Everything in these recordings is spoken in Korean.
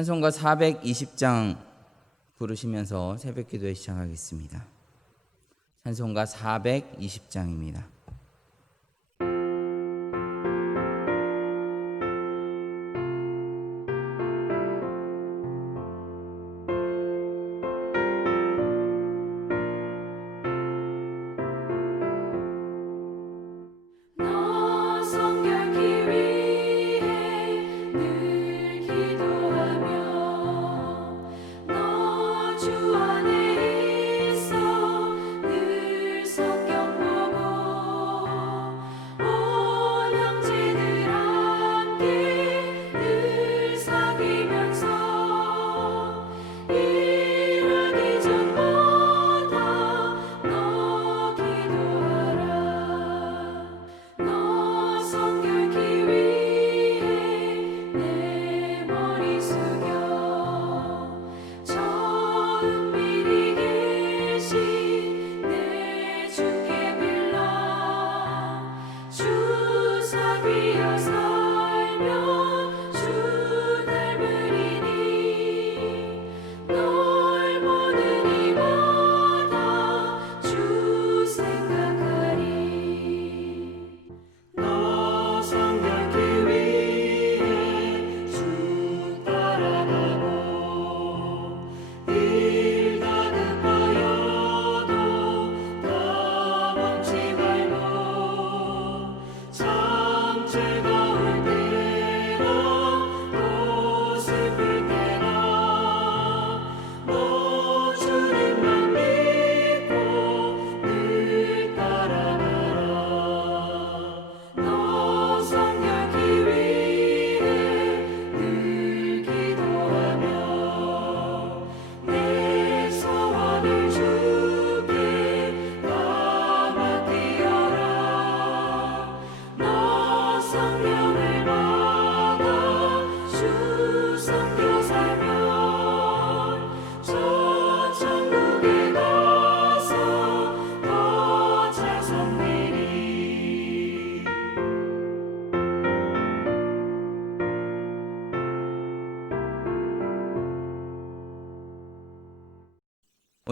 찬송가 420장 부르시면서 새벽기도에 시작하겠습니다. 찬송가 420장입니다.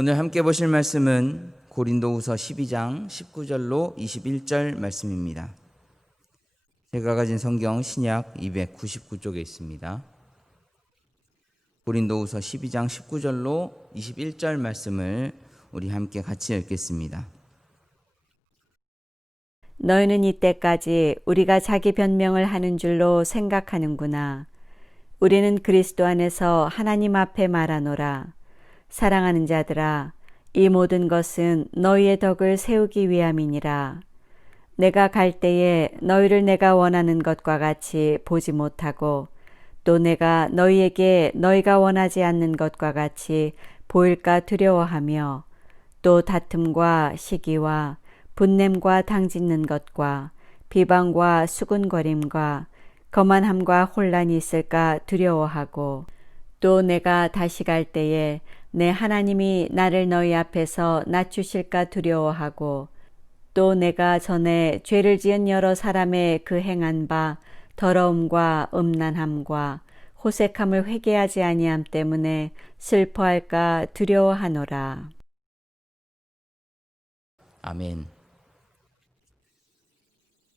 오늘 함께 보실 말씀은 고린도후서 12장 19절로 21절 말씀입니다. 제가 가진 성경 신약 299쪽에 있습니다. 고린도후서 12장 19절로 21절 말씀을 우리 함께 같이 읽겠습니다. 너희는 이때까지 우리가 자기 변명을 하는 줄로 생각하는구나. 우리는 그리스도 안에서 하나님 앞에 말하노라. 사랑하는 자들아, 이 모든 것은 너희의 덕을 세우기 위함이니라. 내가 갈 때에 너희를 내가 원하는 것과 같이 보지 못하고 또 내가 너희에게 너희가 원하지 않는 것과 같이 보일까 두려워하며 또 다툼과 시기와 분냄과 당짓는 것과 비방과 수군거림과 거만함과 혼란이 있을까 두려워하고 또 내가 다시 갈 때에 내 하나님이 나를 너희 앞에서 낮추실까 두려워하고 또 내가 전에 죄를 지은 여러 사람의 그 행한 바 더러움과 음란함과 호색함을 회개하지 아니함 때문에 슬퍼할까 두려워하노라. 아멘.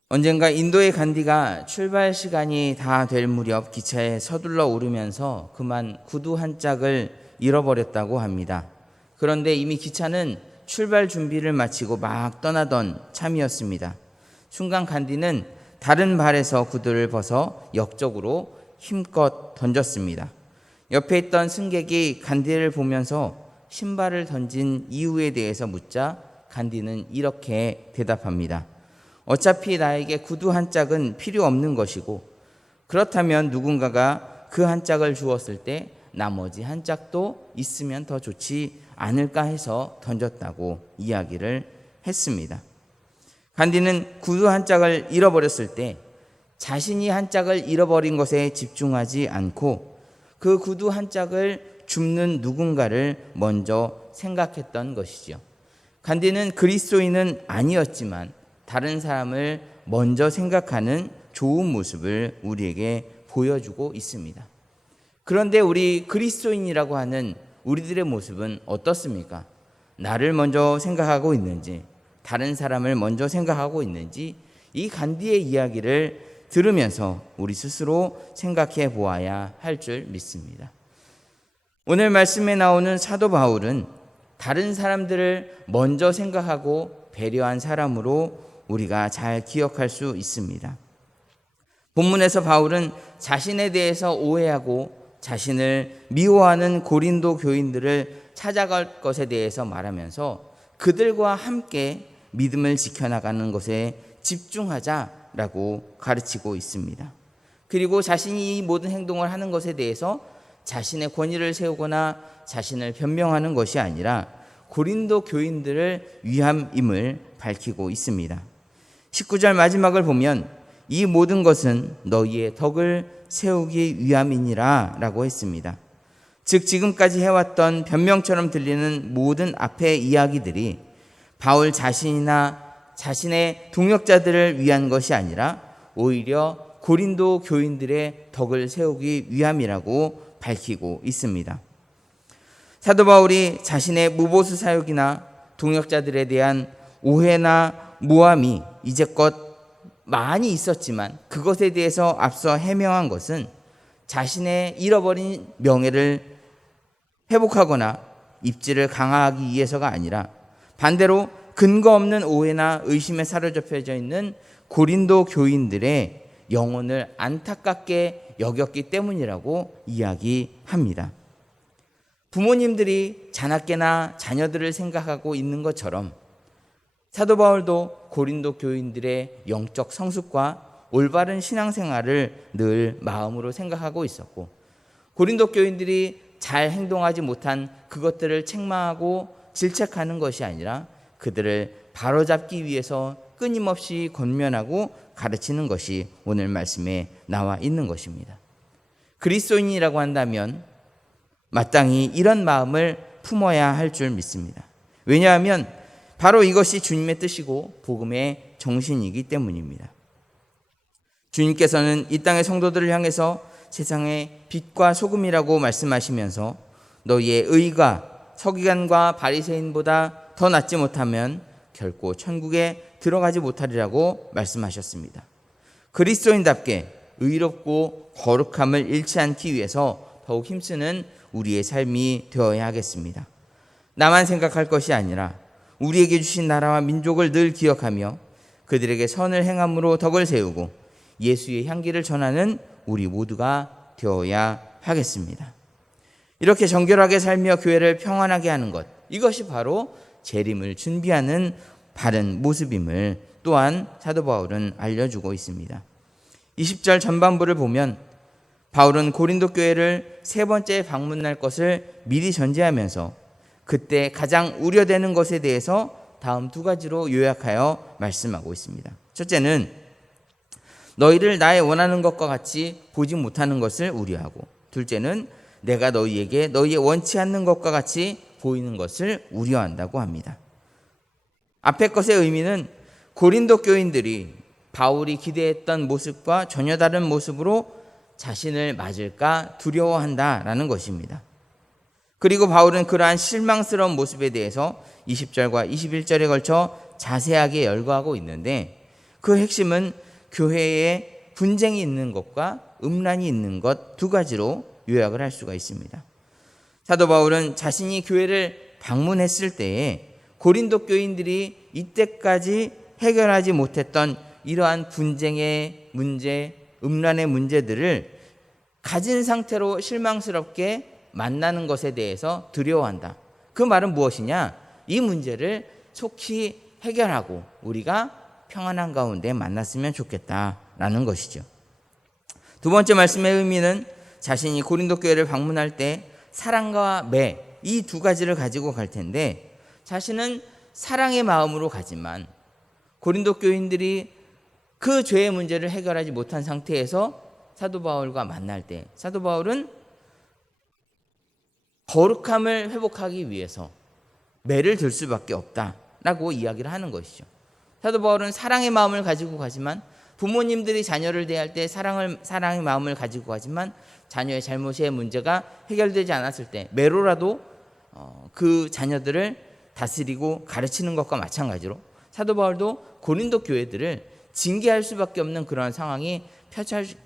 언젠가 인도의 간디가 출발 시간이 다 될 무렵 기차에 서둘러 오르면서 그만 구두 한 짝을 잃어버렸다고 합니다. 그런데 이미 기차는 출발 준비를 마치고 막 떠나던 참이었습니다. 순간 간디는 다른 발에서 구두를 벗어 역적으로 힘껏 던졌습니다. 옆에 있던 승객이 간디를 보면서 신발을 던진 이유에 대해서 묻자 간디는 이렇게 대답합니다. 어차피 나에게 구두 한 짝은 필요 없는 것이고 그렇다면 누군가가 그 한 짝을 주었을 때 나머지 한 짝도 있으면 더 좋지 않을까 해서 던졌다고 이야기를 했습니다. 간디는 구두 한 짝을 잃어버렸을 때 자신이 한 짝을 잃어버린 것에 집중하지 않고 그 구두 한 짝을 줍는 누군가를 먼저 생각했던 것이죠. 간디는 그리스도인은 아니었지만 다른 사람을 먼저 생각하는 좋은 모습을 우리에게 보여주고 있습니다. 그런데 우리 그리스도인이라고 하는 우리들의 모습은 어떻습니까? 나를 먼저 생각하고 있는지, 다른 사람을 먼저 생각하고 있는지, 이 간디의 이야기를 들으면서 우리 스스로 생각해 보아야 할 줄 믿습니다. 오늘 말씀에 나오는 사도 바울은 다른 사람들을 먼저 생각하고 배려한 사람으로 우리가 잘 기억할 수 있습니다. 본문에서 바울은 자신에 대해서 오해하고 자신을 미워하는 고린도 교인들을 찾아갈 것에 대해서 말하면서 그들과 함께 믿음을 지켜나가는 것에 집중하자라고 가르치고 있습니다. 그리고 자신이 이 모든 행동을 하는 것에 대해서 자신의 권위를 세우거나 자신을 변명하는 것이 아니라 고린도 교인들을 위함임을 밝히고 있습니다. 19절 마지막을 보면 이 모든 것은 너희의 덕을 세우기 위함이니라 라고 했습니다. 즉 지금까지 해왔던 변명처럼 들리는 모든 앞의 이야기들이 바울 자신이나 자신의 동역자들을 위한 것이 아니라 오히려 고린도 교인들의 덕을 세우기 위함이라고 밝히고 있습니다. 사도 바울이 자신의 무보수 사역이나 동역자들에 대한 오해나 모함이 이제껏 많이 있었지만 그것에 대해서 앞서 해명한 것은 자신의 잃어버린 명예를 회복하거나 입지를 강화하기 위해서가 아니라 반대로 근거 없는 오해나 의심에 사로잡혀져 있는 고린도 교인들의 영혼을 안타깝게 여겼기 때문이라고 이야기합니다. 부모님들이 자나깨나 자녀들을 생각하고 있는 것처럼 사도 바울도 고린도 교인들의 영적 성숙과 올바른 신앙생활을 늘 마음으로 생각하고 있었고 고린도 교인들이 잘 행동하지 못한 그것들을 책망하고 질책하는 것이 아니라 그들을 바로잡기 위해서 끊임없이 권면하고 가르치는 것이 오늘 말씀에 나와 있는 것입니다. 그리스도인이라고 한다면 마땅히 이런 마음을 품어야 할 줄 믿습니다. 왜냐하면 바로 이것이 주님의 뜻이고 복음의 정신이기 때문입니다. 주님께서는 이 땅의 성도들을 향해서 세상의 빛과 소금이라고 말씀하시면서 너희의 의가 서기관과 바리새인보다 더 낫지 못하면 결코 천국에 들어가지 못하리라고 말씀하셨습니다. 그리스도인답게 의롭고 거룩함을 잃지 않기 위해서 더욱 힘쓰는 우리의 삶이 되어야 하겠습니다. 나만 생각할 것이 아니라 우리에게 주신 나라와 민족을 늘 기억하며 그들에게 선을 행함으로 덕을 세우고 예수의 향기를 전하는 우리 모두가 되어야 하겠습니다. 이렇게 정결하게 살며 교회를 평안하게 하는 것, 이것이 바로 재림을 준비하는 바른 모습임을 또한 사도 바울은 알려주고 있습니다. 20절 전반부를 보면 바울은 고린도 교회를 세 번째 방문할 것을 미리 전제하면서 그때 가장 우려되는 것에 대해서 다음 두 가지로 요약하여 말씀하고 있습니다. 첫째는 너희를 나의 원하는 것과 같이 보지 못하는 것을 우려하고, 둘째는 내가 너희에게 너희의 원치 않는 것과 같이 보이는 것을 우려한다고 합니다. 앞의 것의 의미는 고린도 교인들이 바울이 기대했던 모습과 전혀 다른 모습으로 자신을 맞을까 두려워한다라는 것입니다. 그리고 바울은 그러한 실망스러운 모습에 대해서 20절과 21절에 걸쳐 자세하게 열거하고 있는데 그 핵심은 교회에 분쟁이 있는 것과 음란이 있는 것 두 가지로 요약을 할 수가 있습니다. 사도 바울은 자신이 교회를 방문했을 때에 고린도 교인들이 이때까지 해결하지 못했던 이러한 분쟁의 문제, 음란의 문제들을 가진 상태로 실망스럽게 만나는 것에 대해서 두려워한다. 그 말은 무엇이냐? 이 문제를 속히 해결하고 우리가 평안한 가운데 만났으면 좋겠다라는 것이죠. 두 번째 말씀의 의미는 자신이 고린도 교회를 방문할 때 사랑과 매, 이 두 가지를 가지고 갈 텐데 자신은 사랑의 마음으로 가지만 고린도 교인들이 그 죄의 문제를 해결하지 못한 상태에서 사도 바울과 만날 때 사도 바울은 거룩함을 회복하기 위해서 매를 들 수밖에 없다라고 이야기를 하는 것이죠. 사도 바울은 사랑의 마음을 가지고 가지만 부모님들이 자녀를 대할 때 사랑의 마음을 가지고 하지만 자녀의 잘못의 문제가 해결되지 않았을 때 매로라도 그 자녀들을 다스리고 가르치는 것과 마찬가지로 사도 바울도 고린도 교회들을 징계할 수밖에 없는 그러한 상황이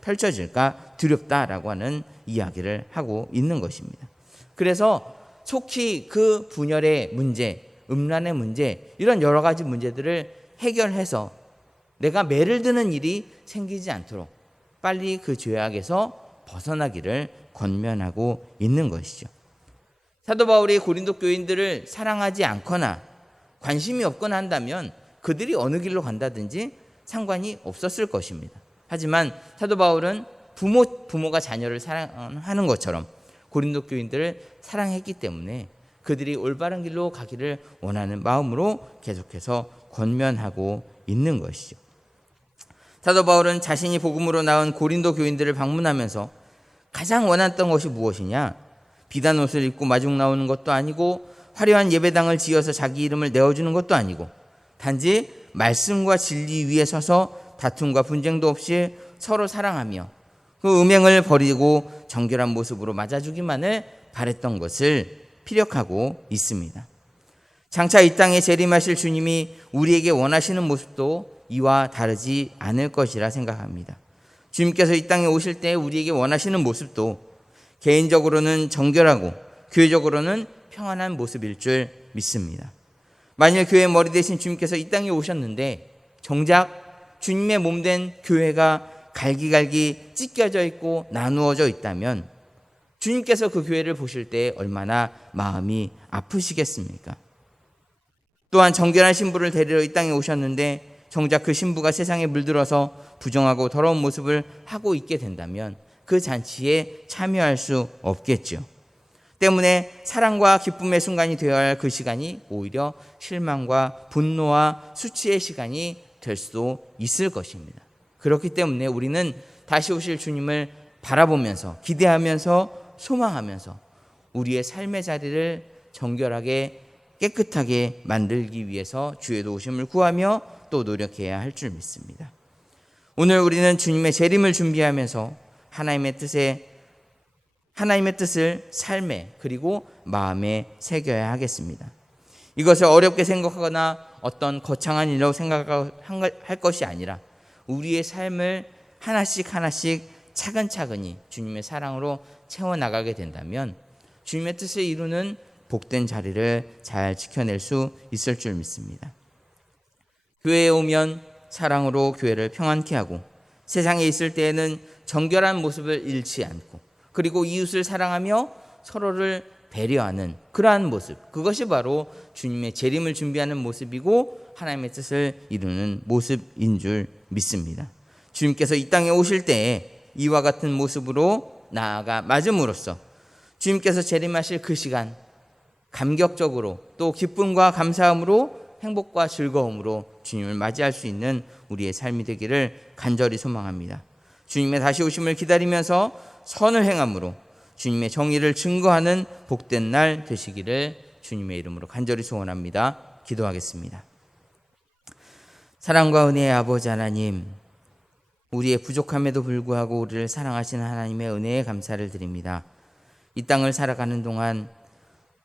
펼쳐질까 두렵다라고 하는 이야기를 하고 있는 것입니다. 그래서 속히 그 분열의 문제, 음란의 문제, 이런 여러 가지 문제들을 해결해서 내가 매를 드는 일이 생기지 않도록 빨리 그 죄악에서 벗어나기를 권면하고 있는 것이죠. 사도 바울이 고린도 교인들을 사랑하지 않거나 관심이 없거나 한다면 그들이 어느 길로 간다든지 상관이 없었을 것입니다. 하지만 사도 바울은 부모가 자녀를 사랑하는 것처럼 고린도 교인들을 사랑했기 때문에 그들이 올바른 길로 가기를 원하는 마음으로 계속해서 권면하고 있는 것이죠. 사도 바울은 자신이 복음으로 나온 고린도 교인들을 방문하면서 가장 원했던 것이 무엇이냐? 비단 옷을 입고 마중 나오는 것도 아니고 화려한 예배당을 지어서 자기 이름을 내어주는 것도 아니고 단지 말씀과 진리 위에 서서 다툼과 분쟁도 없이 서로 사랑하며 그 음행을 버리고 정결한 모습으로 맞아주기만을 바랬던 것을 피력하고 있습니다. 장차 이 땅에 재림하실 주님이 우리에게 원하시는 모습도 이와 다르지 않을 것이라 생각합니다. 주님께서 이 땅에 오실 때 우리에게 원하시는 모습도 개인적으로는 정결하고 교회적으로는 평안한 모습일 줄 믿습니다. 만일 교회 머리 대신 주님께서 이 땅에 오셨는데 정작 주님의 몸된 교회가 갈기갈기 찢겨져 있고 나누어져 있다면 주님께서 그 교회를 보실 때 얼마나 마음이 아프시겠습니까? 또한 정결한 신부를 데리러 이 땅에 오셨는데 정작 그 신부가 세상에 물들어서 부정하고 더러운 모습을 하고 있게 된다면 그 잔치에 참여할 수 없겠죠. 때문에 사랑과 기쁨의 순간이 되어야 할 그 시간이 오히려 실망과 분노와 수치의 시간이 될 수도 있을 것입니다. 그렇기 때문에 우리는 다시 오실 주님을 바라보면서 기대하면서 소망하면서 우리의 삶의 자리를 정결하게 깨끗하게 만들기 위해서 주의 도우심을 구하며 또 노력해야 할 줄 믿습니다. 오늘 우리는 주님의 재림을 준비하면서 하나님의 뜻을 삶에 그리고 마음에 새겨야 하겠습니다. 이것을 어렵게 생각하거나 어떤 거창한 일로 생각할 것이 아니라 우리의 삶을 하나씩 차근차근히 주님의 사랑으로 채워나가게 된다면 주님의 뜻을 이루는 복된 자리를 잘 지켜낼 수 있을 줄 믿습니다. 교회에 오면 사랑으로 교회를 평안케 하고 세상에 있을 때에는 정결한 모습을 잃지 않고 그리고 이웃을 사랑하며 서로를 배려하는 그러한 모습, 그것이 바로 주님의 재림을 준비하는 모습이고 하나님의 뜻을 이루는 모습인 줄 믿습니다. 주님께서 이 땅에 오실 때에 이와 같은 모습으로 나아가 맞음으로써 주님께서 재림하실 그 시간 감격적으로 또 기쁨과 감사함으로 행복과 즐거움으로 주님을 맞이할 수 있는 우리의 삶이 되기를 간절히 소망합니다. 주님의 다시 오심을 기다리면서 선을 행함으로 주님의 정의를 증거하는 복된 날 되시기를 주님의 이름으로 간절히 소원합니다. 기도하겠습니다. 사랑과 은혜의 아버지 하나님, 우리의 부족함에도 불구하고 우리를 사랑하시는 하나님의 은혜에 감사를 드립니다. 이 땅을 살아가는 동안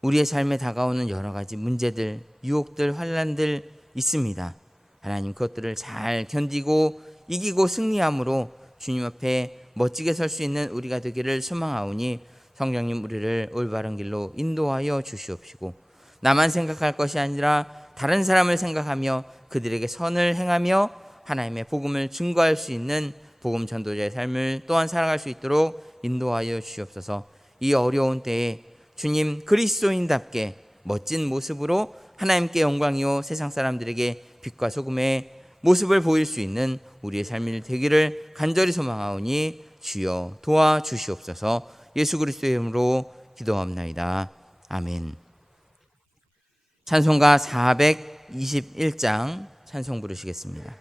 우리의 삶에 다가오는 여러 가지 문제들, 유혹들, 환난들 있습니다. 하나님, 그것들을 잘 견디고 이기고 승리함으로 주님 앞에 멋지게 설 수 있는 우리가 되기를 소망하오니 성령님, 우리를 올바른 길로 인도하여 주시옵시고 나만 생각할 것이 아니라 다른 사람을 생각하며 그들에게 선을 행하며 하나님의 복음을 증거할 수 있는 복음 전도자의 삶을 또한 살아갈 수 있도록 인도하여 주시옵소서. 이 어려운 때에 주님 그리스도인답게 멋진 모습으로 하나님께 영광이요 세상 사람들에게 빛과 소금의 모습을 보일 수 있는 우리의 삶이 되기를 간절히 소망하오니 주여 도와주시옵소서. 예수 그리스도의 이름으로 기도합나이다. 아멘. 찬송가 421장 찬송 부르시겠습니다.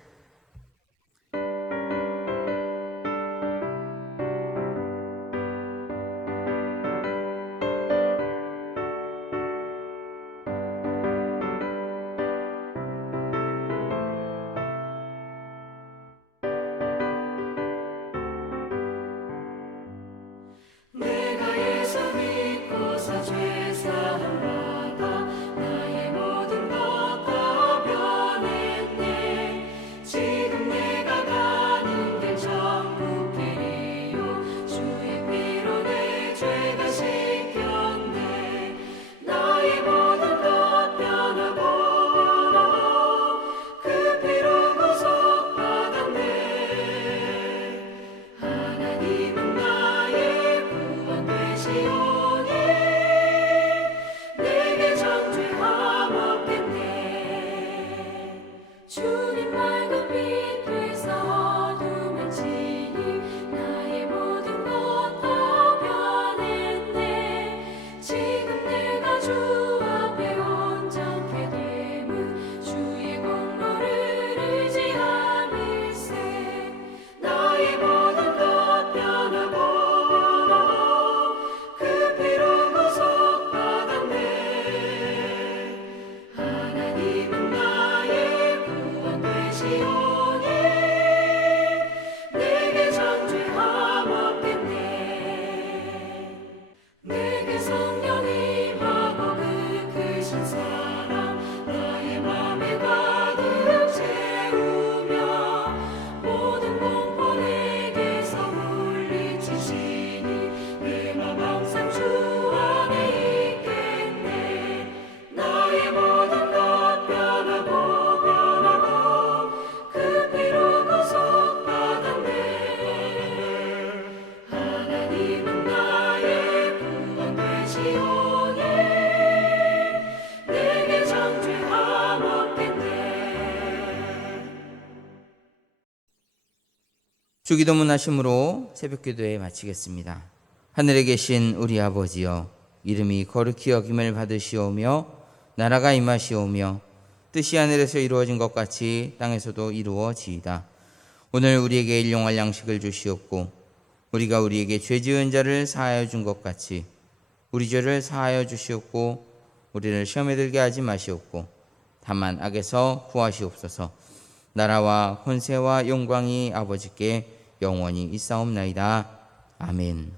지시니 내 맘 항상 주 안에 있겠네. 나의 모든 것 변하고 그 피로 구속받았네. 하나님은 나의 구원 되시오니 내게 정죄함없겠네. 주기도문 하심으로 새벽기도회 마치겠습니다. 하늘에 계신 우리 아버지여, 이름이 거룩히 여김을 받으시오며 나라가 임하시오며 뜻이 하늘에서 이루어진 것 같이 땅에서도 이루어지이다. 오늘 우리에게 일용할 양식을 주시옵고 우리가 우리에게 죄 지은 자를 사하여 준 것 같이 우리 죄를 사하여 주시옵고 우리를 시험에 들게 하지 마시옵고 다만 악에서 구하시옵소서. 나라와 권세와 영광이 아버지께 영원히 있사옵나이다. 아멘.